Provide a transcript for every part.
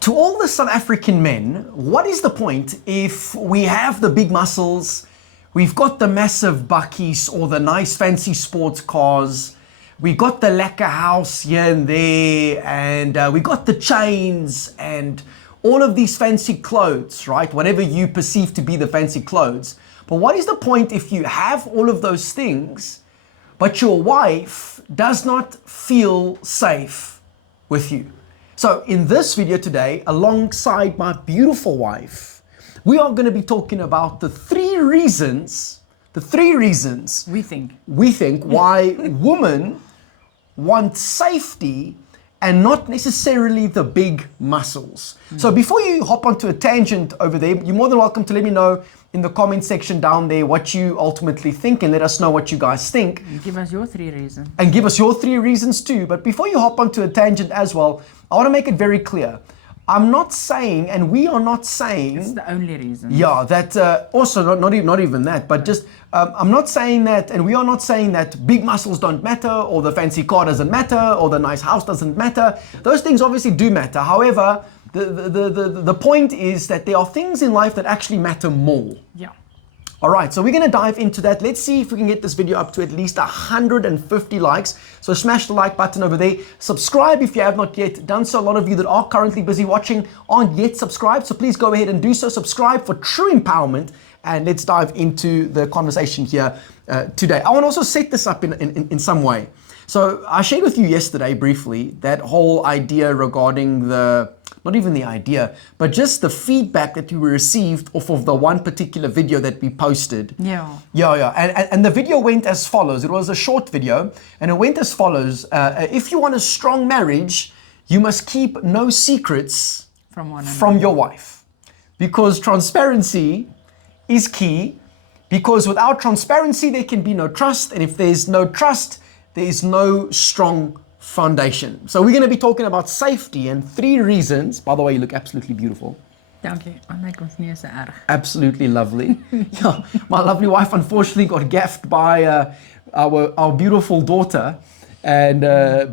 To all the South African men, what is the point if we have the big muscles, we've got the massive bakkies or the nice fancy sports cars, we got the lekker house here and there, and we got the chains and all of these fancy clothes, right? Whatever you perceive to be the fancy clothes. But what is the point if you have all of those things, but your wife does not feel safe with you? So in this video today, alongside my beautiful wife, we are going to be talking about the three reasons we think why women want safety and not necessarily the big muscles. So before you hop onto a tangent over there, you're more than welcome to let me know in the comment section down there what you ultimately think, and let us know what you guys think. Give us your three reasons. And give us your three reasons too. But before you hop onto a tangent as well, I want to make it very clear. I'm not saying, and we are not saying... It's the only reason. Yeah, that also, not even that, but just, I'm not saying that, and we are not saying that big muscles don't matter, or the fancy car doesn't matter, or the nice house doesn't matter. Those things obviously do matter. However, the point is that there are things in life that actually matter more. Yeah. All right, so we're going to dive into that. Let's see if we can get this video up to at least 150 likes. So smash the like button over there. Subscribe if you have not yet done so. A lot of you that are currently busy watching aren't yet subscribed. So please go ahead and do so. Subscribe for true empowerment. And let's dive into the conversation here today. I want to also set this up in some way. So I shared with you yesterday briefly that whole idea regarding not even the idea, but just the feedback that we received off of the one particular video that we posted. Yeah. And the video went as follows. It was a short video, and it went as follows. If you want a strong marriage, you must keep no secrets from your wife. Because transparency is key. Because without transparency, there can be no trust. And if there's no trust, there is no strong foundation. So we're going to be talking about safety and three reasons. By the way, you look absolutely beautiful. Thank you. I like ons nie so erg. Absolutely lovely. Yeah, my lovely wife unfortunately got gaffed by our beautiful daughter. And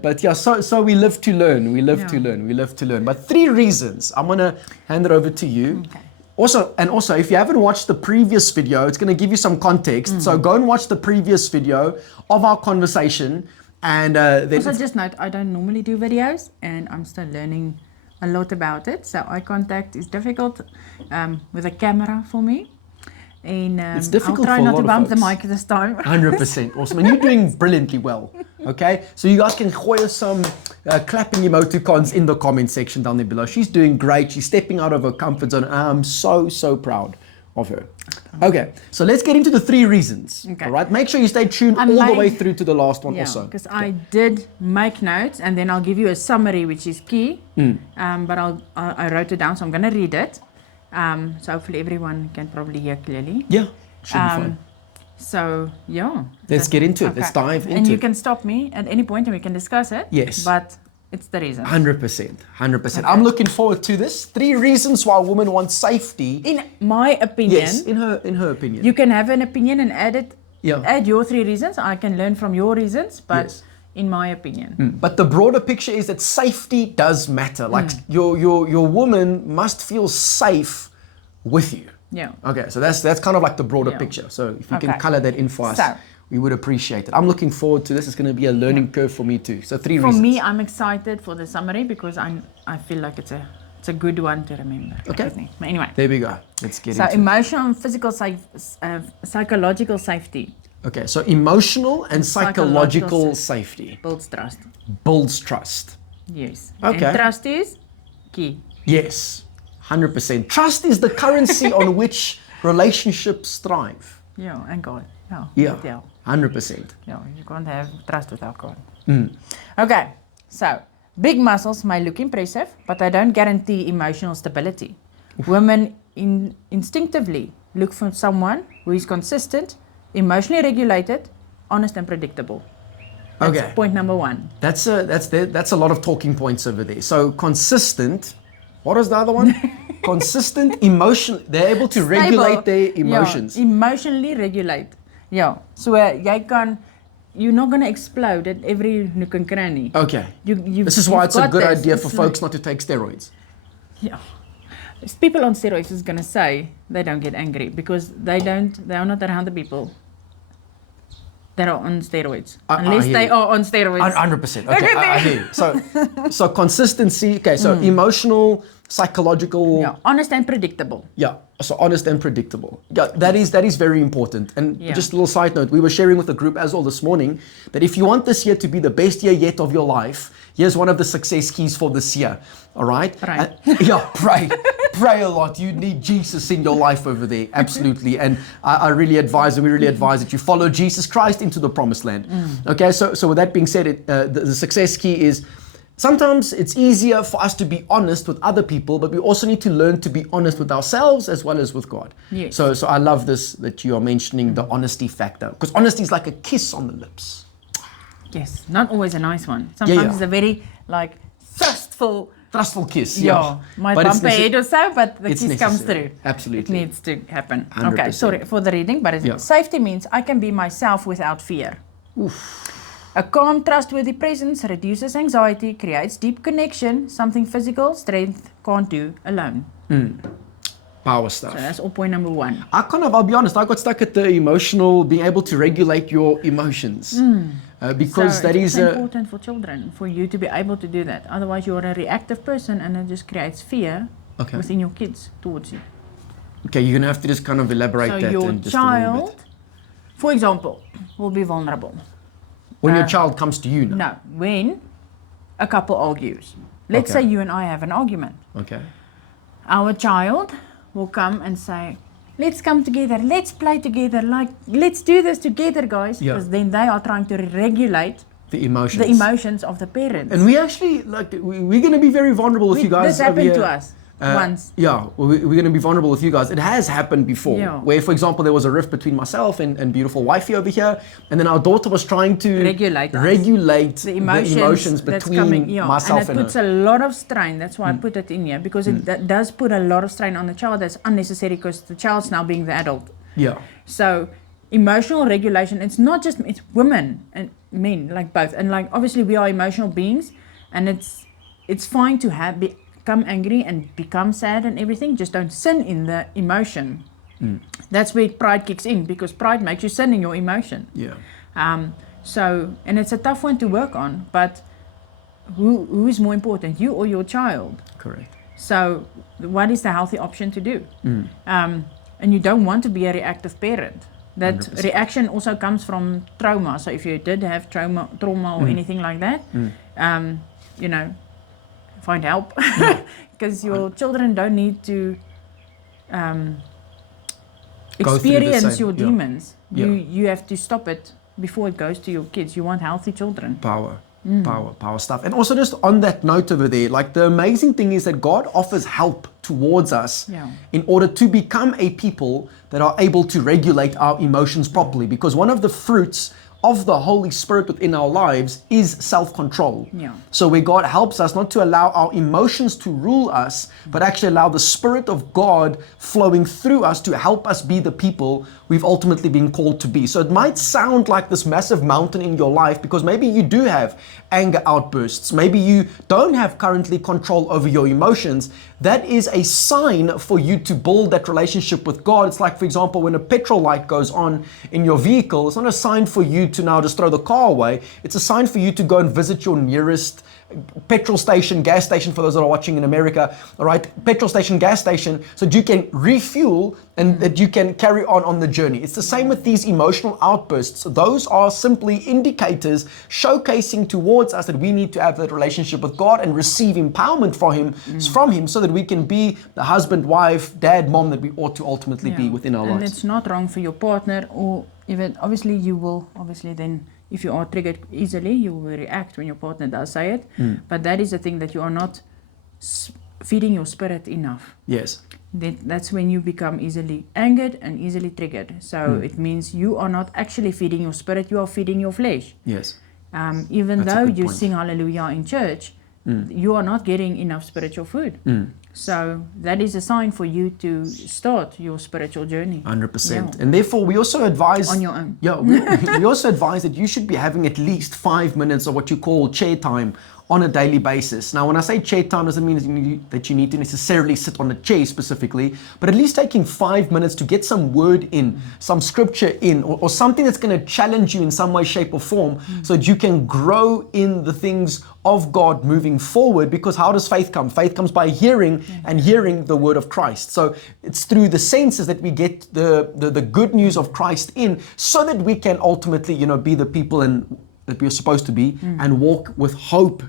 but yeah, so we live to learn. We live to learn. But three reasons. I'm going to hand it over to you. Okay. Also, if you haven't watched the previous video, it's going to give you some context. So go and watch the previous video of our conversation. And then also just note, I don't normally do videos, and I'm still learning a lot about it. So eye contact is difficult with a camera for me. And it's difficult I'll try for a not lot to of bump folks. the mic this time. 100%. Awesome. And you're doing brilliantly well. Okay? So you guys can gooi some clapping emoticons in the comment section down there below. She's doing great. She's stepping out of her comfort zone. I'm so proud of her. Okay, so let's get into the three reasons. Okay. All right, make sure you stay tuned all the way through to the last one also. Because I did make notes, and then I'll give you a summary, which is key. But I wrote it down, so I'm going to read it. So hopefully everyone can probably hear clearly. Yeah, should be fine. So yeah. Let's get into it. Let's dive into it. And you can stop me at any point and we can discuss it. Yes. But it's the reason. 100%. Okay. I'm looking forward to this. Three reasons why women want safety. In my opinion. Yes, in her opinion. You can have an opinion and add it. Yeah. Add your three reasons. I can learn from your reasons, but yes. In my opinion. But the broader picture is that safety does matter. Like your woman must feel safe with you. Yeah. Okay, so that's kind of like the broader picture. So if you can color that in for us, we would appreciate it. I'm looking forward to this. It's going to be a learning curve for me too. So three reasons. For me, I'm excited for the summary because I feel like it's a good one to remember. Okay. But anyway. There we go. Let's get into it. So emotional and physical psychological safety. Okay, so emotional and psychological safety. Builds trust. Builds trust. Yes. Okay. And trust is key. Yes. 100%. Trust is the currency on which relationships thrive. Yeah, and God. Yeah. 100%. Yeah, you can't have trust without God. Okay, so big muscles may look impressive, but they don't guarantee emotional stability. Women instinctively look for someone who is consistent, emotionally regulated, honest and predictable. That's point number one. That's a lot of talking points over there. So consistent. What was the other one? Consistent, emotion. They're able to regulate their emotions. Yeah, emotionally regulate. Yeah. So you're not going to explode at every nook and cranny. Okay. This is why it's a good idea for folks not to take steroids. Yeah. People on steroids is going to say they don't get angry because they are not around the people that are on steroids. Unless they are on steroids. 100%. Okay, I hear you. So consistency, okay, so emotional, psychological. Yeah, honest and predictable. Yeah, so honest and predictable. Yeah, that is very important. And just a little side note, we were sharing with the group as well this morning that if you want this year to be the best year yet of your life, here's one of the success keys for this year. All right? Pray. Pray. Pray a lot. You need Jesus in your life over there. Absolutely. And I really advise, and we really advise that you follow Jesus Christ into the promised land. Okay, so with that being said, the success key is sometimes it's easier for us to be honest with other people, but we also need to learn to be honest with ourselves as well as with God. Yes. So I love this, that you are mentioning the honesty factor, because honesty is like a kiss on the lips. Yes, not always a nice one. Sometimes it's a very thrustful kiss. Might bump a head or so, but the kiss comes through. Absolutely. It needs to happen. 100%. Okay, sorry for the reading, but safety means I can be myself without fear. Oof. A calm, trustworthy presence reduces anxiety, creates deep connection, something physical strength can't do alone. Power stuff. So that's all point number 1. I'll be honest, I got stuck at the emotional, being able to regulate your emotions. Because so that is important for children, for you to be able to do that. Otherwise, you're a reactive person and it just creates fear within your kids towards you. Okay, you're going to have to just kind of elaborate so that. your just a little bit. for example, will be vulnerable. When your child comes to you now? No, when a couple argues. Let's say you and I have an argument. Okay. Our child will come and say, let's come together, let's play together, like, let's do this together, guys. Because then they are trying to regulate the emotions of the parents. And we actually, we're going to be very vulnerable with you guys. This happened to us once. Yeah, we're going to be vulnerable with you guys. It has happened before. Yeah. Where, for example, there was a rift between myself and beautiful wifey over here. And then our daughter was trying to regulate the emotions between myself and her. And it puts a lot of strain. That's why I put it in here. Because that does put a lot of strain on the child. That's unnecessary because the child's now being the adult. Yeah. So emotional regulation, it's not just, it's women and men, like both. And like, obviously we are emotional beings. And it's fine to become angry and become sad and everything, just don't sin in the emotion. That's where pride kicks in, because pride makes you sin in your emotion. Yeah. So, and it's a tough one to work on, but who is more important, you or your child? Correct. So what is the healthy option to do? And you don't want to be a reactive parent. That 100%. Reaction also comes from trauma. So if you did have trauma or anything like that, find help, because your children don't need to experience your demons. You have to stop it before it goes to your kids. You want healthy children. Power stuff. And also, just on that note over there, like, the amazing thing is that God offers help towards us in order to become a people that are able to regulate our emotions properly, because one of the fruits of the Holy Spirit within our lives is self-control. So where God helps us not to allow our emotions to rule us, but actually allow the Spirit of God flowing through us to help us be the people we've ultimately been called to be. So it might sound like this massive mountain in your life, because maybe you do have anger outbursts. Maybe you don't have currently control over your emotions. That is a sign for you to build that relationship with God. It's like, for example, when a petrol light goes on in your vehicle, it's not a sign for you to now just throw the car away. It's a sign for you to go and visit your nearest petrol station, gas station, for those that are watching in America, all right, petrol station, gas station, so that you can refuel and that you can carry on the journey. It's the same with these emotional outbursts. Those are simply indicators showcasing towards us that we need to have that relationship with God and receive empowerment from Him so that we can be the husband, wife, dad, mom that we ought to ultimately be within our lives. And it's not wrong for your partner, or even, obviously you will, then if you are triggered easily, you will react when your partner does say it. But that is the thing, that you are not feeding your spirit enough. Yes. That's when you become easily angered and easily triggered. So it means you are not actually feeding your spirit, you are feeding your flesh. Yes. Even though you sing hallelujah in church, you are not getting enough spiritual food. So that is a sign for you to start your spiritual journey. 100%. And therefore, we also advise... On your own. Yeah, we also advise that you should be having at least 5 minutes of what you call chair time on a daily basis. Now, when I say chair time, doesn't mean that you need to necessarily sit on a chair specifically, but at least taking 5 minutes to get some word in, some scripture in, or something that's going to challenge you in some way, shape, or form, so that you can grow in the things of God moving forward. Because how does faith come? Faith comes by hearing, and hearing the word of Christ. So it's through the senses that we get the good news of Christ in, so that we can ultimately, be the people that we're supposed to be, and walk with hope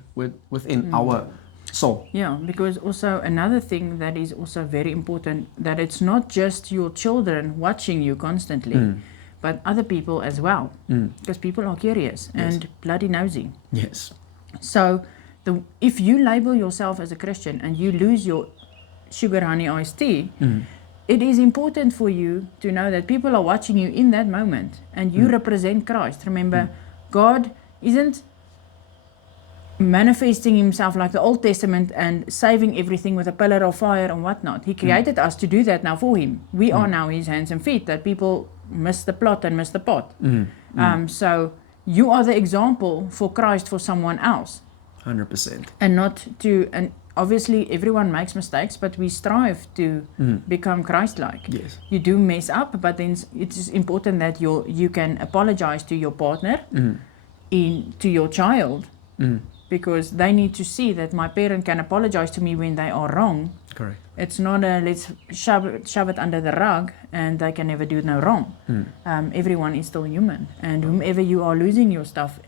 within our soul. Yeah, because also another thing that is also very important, that it's not just your children watching you constantly, but other people as well. Because people are curious and bloody nosy. Yes. So if you label yourself as a Christian and you lose your sugar honey iced tea, it is important for you to know that people are watching you in that moment, and you represent Christ. Remember, God isn't manifesting himself like the Old Testament and saving everything with a pillar of fire and whatnot. He created us to do that now for him. We are now his hands and feet, that people miss the plot and miss the pot. So you are the example for Christ for someone else. 100%. And obviously everyone makes mistakes, but we strive to become Christ-like. Yes. You do mess up, but then it is important that you can apologize to your partner, to your child, because they need to see that my parent can apologize to me when they are wrong. Correct. It's not a let's shove it under the rug and they can never do no wrong. Everyone is still human, and whomever you are losing your stuff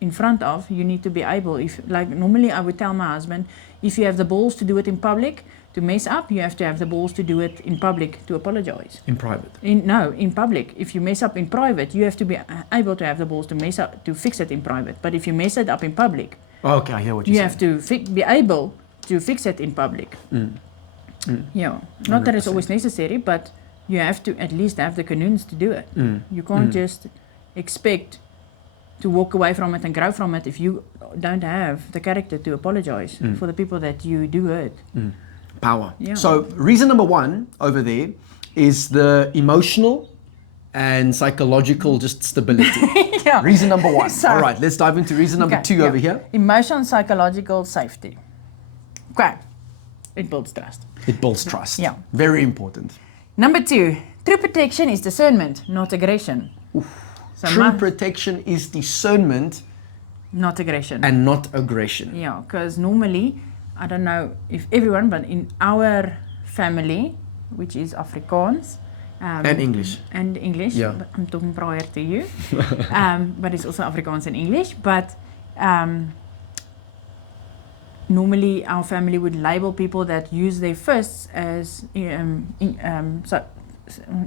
in front of, you need to be able, normally I would tell my husband, if you have the balls to do it in public, to mess up, you have to have the balls to do it in public, to apologize. In private? In public. If you mess up in private, you have to be able to have the balls to mess up, to fix it in private. But if you mess it up in public, okay, I hear what you're saying. You have to be able to fix it in public. Yeah, not 100%. That it's always necessary, but you have to at least have the canoons to do it. You can't just expect to walk away from it and grow from it if you don't have the character to apologize for the people that you do hurt. Power. Yeah. So reason number 1 over there is the emotional and psychological just stability. Yeah. Reason number 1. So, all right, let's dive into reason number 2 over here. Emotional and psychological safety. Okay. It builds trust. It builds trust. Yeah. Very important. Number 2, true protection is discernment, not aggression. So true protection is discernment, not aggression. And not aggression. Yeah, because normally, I don't know if everyone, but in our family, which is Afrikaans, and English. And English. Yeah. But I'm talking prior to you. But it's also Afrikaans and English. But normally our family would label people that use their fists as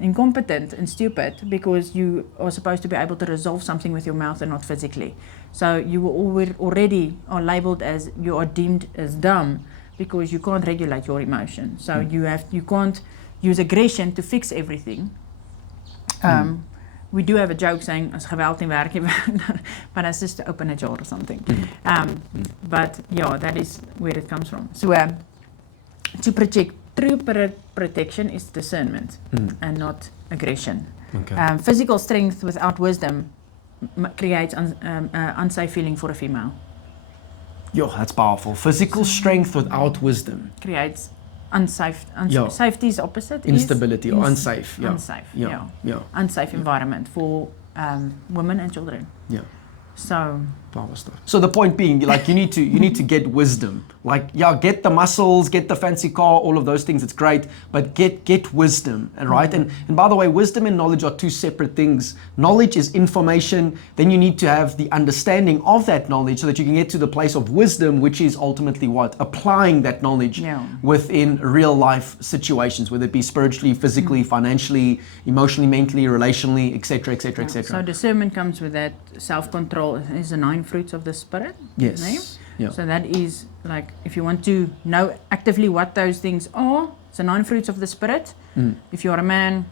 incompetent and stupid, because you are supposed to be able to resolve something with your mouth and not physically. So you were already are labeled as, you are deemed as dumb because you can't regulate your emotion. So you can't use aggression to fix everything. We do have a joke saying as geweld nie werk nie, but that's just to open a jar or something. But yeah, that is where it comes from. So to project true protection is discernment and not aggression. Okay. Physical strength without wisdom creates unsafe feeling for a female. Yo, that's powerful. Physical strength without wisdom creates unsafe. Safety is opposite. Instability or unsafe. Yeah. Unsafe. Yeah. Unsafe environment for women and children. Yeah. So power stuff. So the point being, like, you need to get wisdom. Like, get the muscles, get the fancy car, all of those things. It's great, but get wisdom, right? And by the way, wisdom and knowledge are two separate things. Knowledge is information. Then you need to have the understanding of that knowledge so that you can get to the place of wisdom, which is ultimately what? Applying that knowledge within real life situations, whether it be spiritually, physically, financially, emotionally, mentally, relationally, etc., etc., etc. So discernment comes with that. Self-control is the 9 fruits of the Spirit. Yes. Name. Yeah. So that is, like, if you want to know actively what those things are, it's the 9 fruits of the Spirit. If you're a man,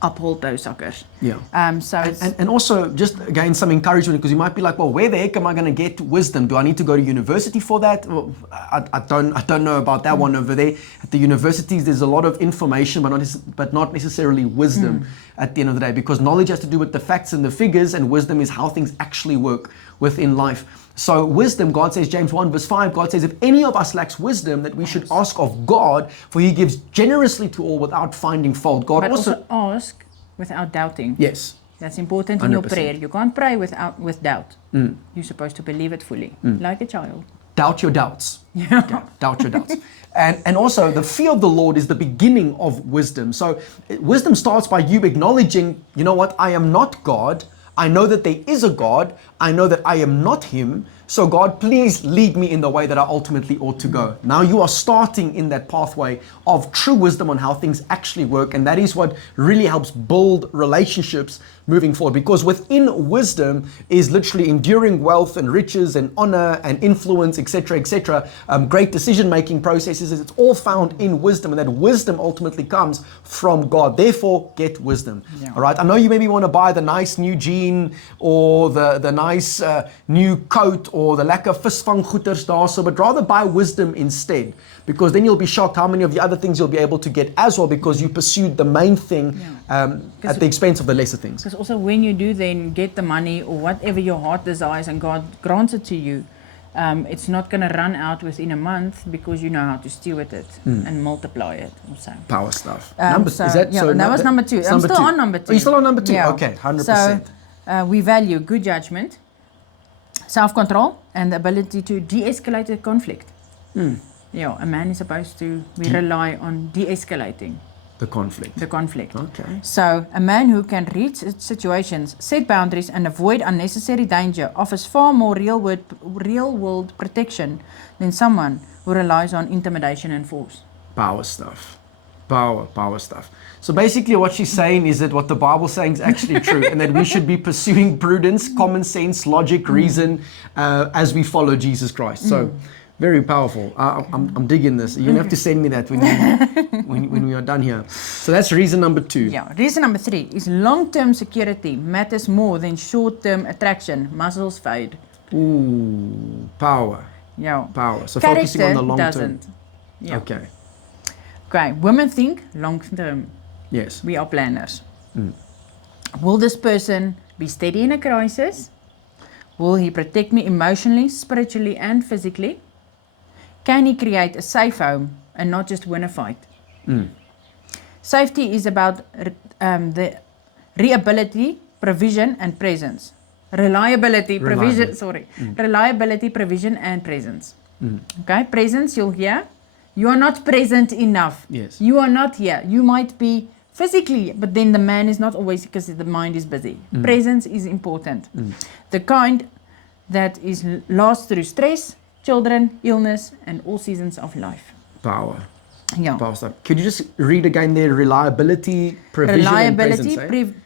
uphold those suckers. Yeah. So and also just again some encouragement, because you might be like, well, where the heck am I going to get wisdom? Do I need to go to university for that? Well, I don't know about that one over there. At the universities, there's a lot of information, but not necessarily wisdom at the end of the day, because knowledge has to do with the facts and the figures, and wisdom is how things actually work within life. So wisdom, God says, James 1 verse 5, God says, if any of us lacks wisdom, that we should ask of God, for he gives generously to all without finding fault. God But also ask without doubting. Yes. That's important in your 100%. prayer. You can't pray with doubt. You're supposed to believe it fully, like a child. Doubt your doubts. Yeah. Doubt your doubts. And also, the fear of the Lord is the beginning of wisdom. So wisdom starts by you acknowledging, you know what, I am not God. I know that there is a God. I know that I am not him. So God, please lead me in the way that I ultimately ought to go. Now you are starting in that pathway of true wisdom on how things actually work. And that is what really helps build relationships moving forward. Because within wisdom is literally enduring wealth and riches and honor and influence, etc., etc. Great decision-making processes. It's all found in wisdom. And that wisdom ultimately comes from God. Therefore, get wisdom. Yeah. All right. I know you maybe want to buy the nice new jean or the nice new coat or the lekker visvanggoeders daarso, but rather buy wisdom instead, because then you'll be shocked how many of the other things you'll be able to get as well, because you pursued the main thing at the expense of the lesser things. Because also when you do then get the money or whatever your heart desires and God grants it to you, it's not going to run out within a month, because you know how to steward it and multiply it also. Power stuff. That was number 2. I'm still on number 2. Are you still on number 2? Yeah. Okay, 100%. So we value good judgment, self-control, and the ability to de-escalate a conflict. Yeah, a man is supposed to rely on de-escalating The conflict. the conflict. Okay. So a man who can read situations, set boundaries, and avoid unnecessary danger offers far more real-world protection than someone who relies on intimidation and force. Power stuff. Power stuff. So basically what she's saying is that what the Bible's saying is actually true, and that we should be pursuing prudence, common sense, logic, reason, as we follow Jesus Christ. So very powerful. I'm digging this. You're going to have to send me that when we are done here. So that's reason number 2. Yeah. Reason number 3 is long-term security matters more than short-term attraction. Muscles fade. Ooh, power. Yeah. Power. So Character focusing on the long doesn't. term. Yeah. Okay. Okay. Women think long-term. Yes. We are planners. Will this person be steady in a crisis? Will he protect me emotionally, spiritually, and physically? Can he create a safe home and not just win a fight? Safety is about the reliability, provision, and presence. Reliability, provision, and presence. Okay, presence, you'll hear. You are not present enough. Yes. You are not here. You might be physically, but then the man is not always, because the mind is busy. Presence is important. The kind that lasts through stress, children, illness, and all seasons of life. Power. Yeah. Power stuff. Could you just read again there? Reliability, provision, and presence.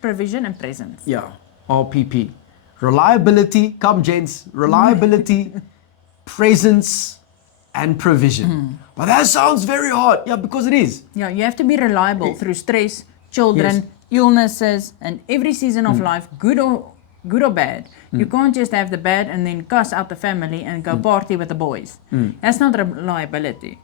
Provision, and presence. Yeah. RPP. Reliability, come gents. Reliability, presence, and provision. But that sounds very hard. Yeah, because it is. Yeah, you have to be reliable through stress, children, Yes. illnesses, and every season of life, good or bad. You can't just have the bad and then cuss out the family and go party with the boys. That's not reliability.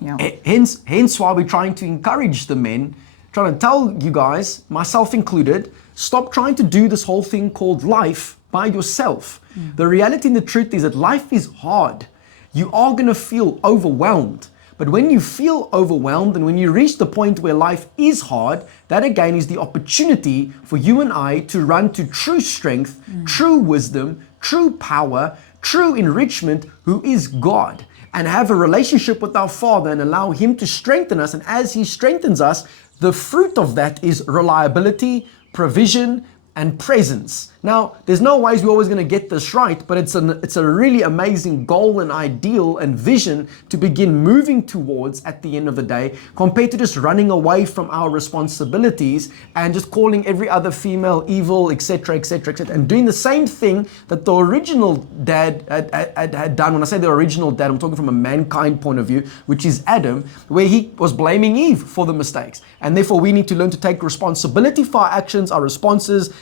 Yeah. Hence why we're trying to encourage the men, trying to tell you guys, myself included, stop trying to do this whole thing called life by yourself. The reality and the truth is that life is hard. You are going to feel overwhelmed. But when you feel overwhelmed and when you reach the point where life is hard, that again is the opportunity for you and I to run to true strength, true wisdom, true power, true enrichment, who is God, and have a relationship with our Father and allow Him to strengthen us. And as He strengthens us, the fruit of that is reliability, provision, and presence. Now, there's no ways we're always going to get this right, but it's a really amazing goal and ideal and vision to begin moving towards at the end of the day, compared to just running away from our responsibilities and just calling every other female evil, etc., etc., etc., and doing the same thing that the original dad had done. When I say the original dad, I'm talking from a mankind point of view, which is Adam, where he was blaming Eve for the mistakes. And therefore, we need to learn to take responsibility for our actions, our responses,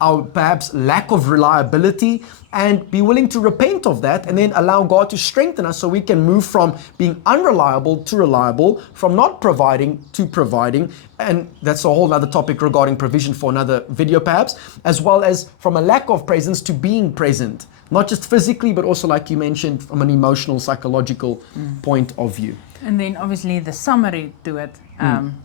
our perhaps lack of reliability, and be willing to repent of that and then allow God to strengthen us so we can move from being unreliable to reliable, from not providing to providing. And that's a whole other topic regarding provision for another video perhaps, as well as from a lack of presence to being present, not just physically, but also, like you mentioned, from an emotional, psychological point of view. And then obviously the summary to it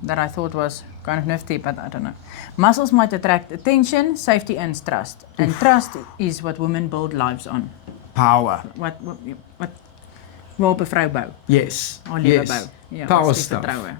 that I thought was kind of nifty, but I don't know. Muscles might attract attention, safety and trust. And trust is what women build lives on. Power. Wat waarop 'n vrou bou. Yes. Haar lewe Yes. bou. Ja, Power dis die stuff. vertroue.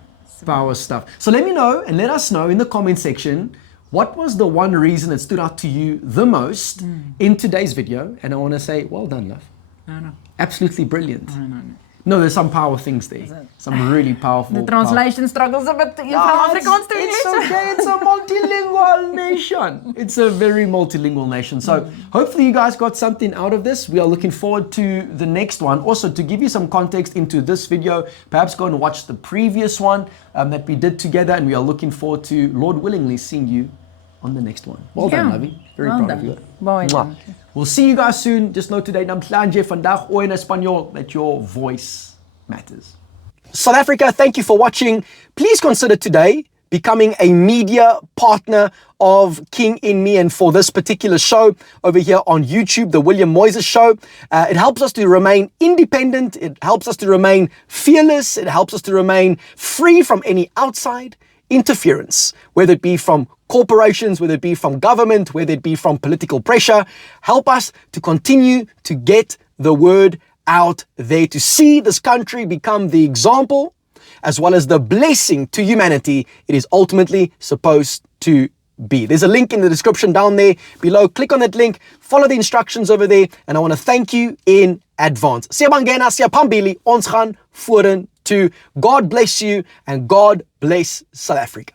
Power stuff. So let me know and let us know in the comment section, what was the one reason that stood out to you the most in today's video? And I want to say, well done, love. No. Absolutely brilliant. No. No, there's some power things there. Some really powerful. The translation struggles a bit from Afrikaans to English. It's okay. It's a multilingual nation. It's a very multilingual nation. So hopefully you guys got something out of this. We are looking forward to the next one. Also, to give you some context into this video, perhaps go and watch the previous one that we did together. And we are looking forward to, Lord willingly, seeing you on the next one. Well done, Lovey. Very proud of you. Baie dankie. We'll see you guys soon. Just know today, namhlanje vandag o in Espanol, that your voice matters. South Africa, thank you for watching. Please consider today becoming a media partner of King in Me and for this particular show over here on YouTube, The William Moyses Show. It helps us to remain independent. It helps us to remain fearless. It helps us to remain free from any outside interference, whether it be from corporations, whether it be from government, whether it be from political pressure. Help us to continue to get the word out there, to see this country become the example as well as the blessing to humanity it is ultimately supposed to be. There's a link in the description down there below. Click on that link, follow the instructions over there, and I want to thank you in advance. Siyabangena, siyapambili, ons gaan vorentoe. God bless you and God bless South Africa.